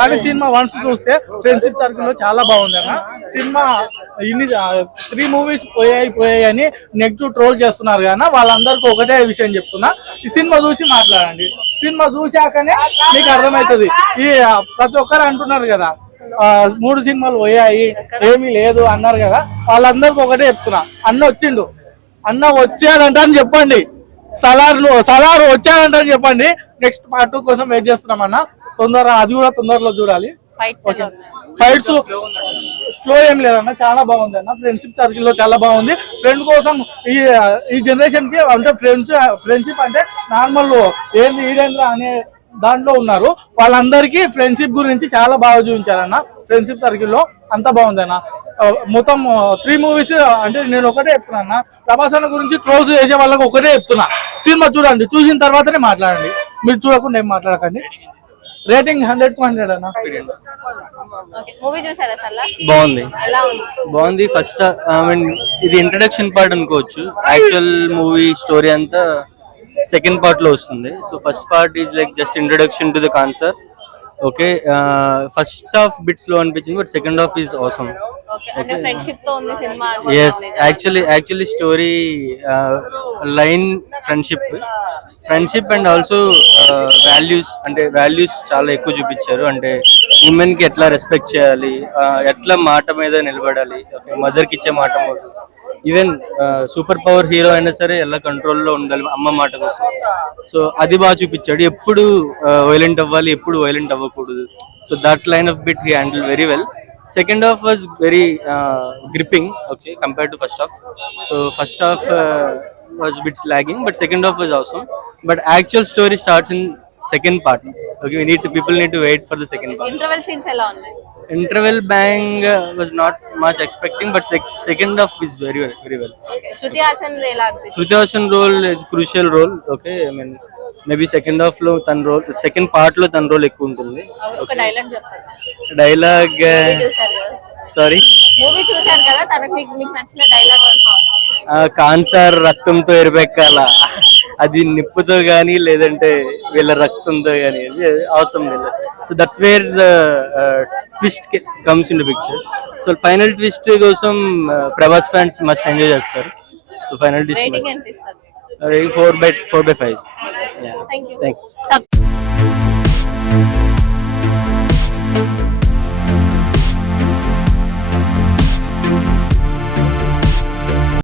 కానీ cinema once చూస్తే friendship circle లో చాలా బాగుంది అన్న. సినిమా ఇన్ని 3 మూవీస్ పోయాయి అని నెగిటివ్ ట్రోల్ చేస్తున్నారు కానీ వాళ్ళందరికీ ఒకటే విషయం చెప్తున్నా, ఈ సినిమా చూసి మాట్లాడండి. సినిమా చూశాకనే మీకు అర్థమవుతుంది. ఈ ప్రతి ఒక్కరు అంటున్నారు కదా 3 సినిమాలు పోయాయి ఏమీ లేదు అన్నారు కదా, వాళ్ళందరికీ ఒకటే చెప్తున్నా, అన్న వచ్చిండు, అన్న వచ్చాడంట అని చెప్పండి. సలార్ వచ్చాడంట అని చెప్పండి. నెక్స్ట్ పార్ట్ 2 కోసం వెయిట్ చేస్తున్నాం అన్న. అది కూడా తొందరలో చూడాలి. ఫైట్స్ స్లో ఏం లేదన్న, చాలా బాగుంది అన్న. ఫ్రెండ్షిప్ సర్కిల్ లో చాలా బాగుంది. ఫ్రెండ్ కోసం ఈ జనరేషన్ కి అంటే ఫ్రెండ్షిప్ అంటే నార్మల్ ఏంది ఈడేంద్ర అనే దాంట్లో ఉన్నారు. వాళ్ళందరికీ ఫ్రెండ్షిప్ గురించి చాలా బాగా చూపించారన్న. ఫ్రెండ్షిప్ సర్కిల్ లో అంతా బాగుంది అన్న. మొత్తం 3 మూవీస్ అంటే నేను ఒకటే చెప్తున్నా అన్న, ప్రభాస్ అన్న గురించి ట్రోల్స్ చేసే వాళ్ళకి ఒకటే చెప్తున్నా, సినిమా చూడండి, చూసిన తర్వాతనే మాట్లాడండి. మీరు చూడకుండా ఏం మాట్లాడకండి. రేటింగ్ 100/100 అన్న. బాగుంది. ఫస్ట్ ఇది ఇంట్రడక్షన్ పార్ట్ అనుకోవచ్చు. యాక్చువల్ మూవీ స్టోరీ అంతా సెకండ్ పార్ట్ లో వస్తుంది. So first part is like just introduction to the concept. Okay, first half bits లో అనిపించింది, but second half is awesome. Yes, actually story line friendship and also values, అంటే values చాలా ఎక్కువ చూపించారు. అంటే ఉమెన్ కి ఎట్లా రెస్పెక్ట్ చేయాలి, ఎట్లా మాట మీద నిలబడాలి, మదర్ కి ఇచ్చే మాట, ఈవెన్ సూపర్ పవర్ హీరో అయినా సరే ఎలా కంట్రోల్లో ఉండాలి అమ్మ మాట కోసం. సో అది బాగా చూపించాడు. ఎప్పుడు వైలెంట్ అవ్వాలి, ఎప్పుడు వైలెంట్ అవ్వకూడదు. So that line of bit he handle very well. Second half was very gripping, okay, compared to first half. So first half was a bit lagging, but second half was awesome. But actual story starts in second part. Okay, people need to wait for the second part. Interval scenes ela unnai. Interval bang was not much expecting, but second half is very well. Okay. Shruti Haasan ela anpisthundi. Shruti Haasan role is crucial role. Okay, I mean maybe second half lo tan role, second part lo tan role ekku untundi. Oka dialogue cheppandi. Dialogue sorry, movie చూశారు కదా, తనకు మీకు నచ్చిన dialogue cancer రక్తంతో ఎరబెక్కాల, అది నిప్పుతో గానీ లేదంటే వీళ్ళ రక్తంతో గానీ అవసరం లేదు. So that's where the twist comes in the picture. So final twist కోసం ప్రభాస్ ఫ్యాన్స్ మస్ట్ ఎంజాయ్ చేస్తారు. So final twist 4/5. Thank you. Thank you.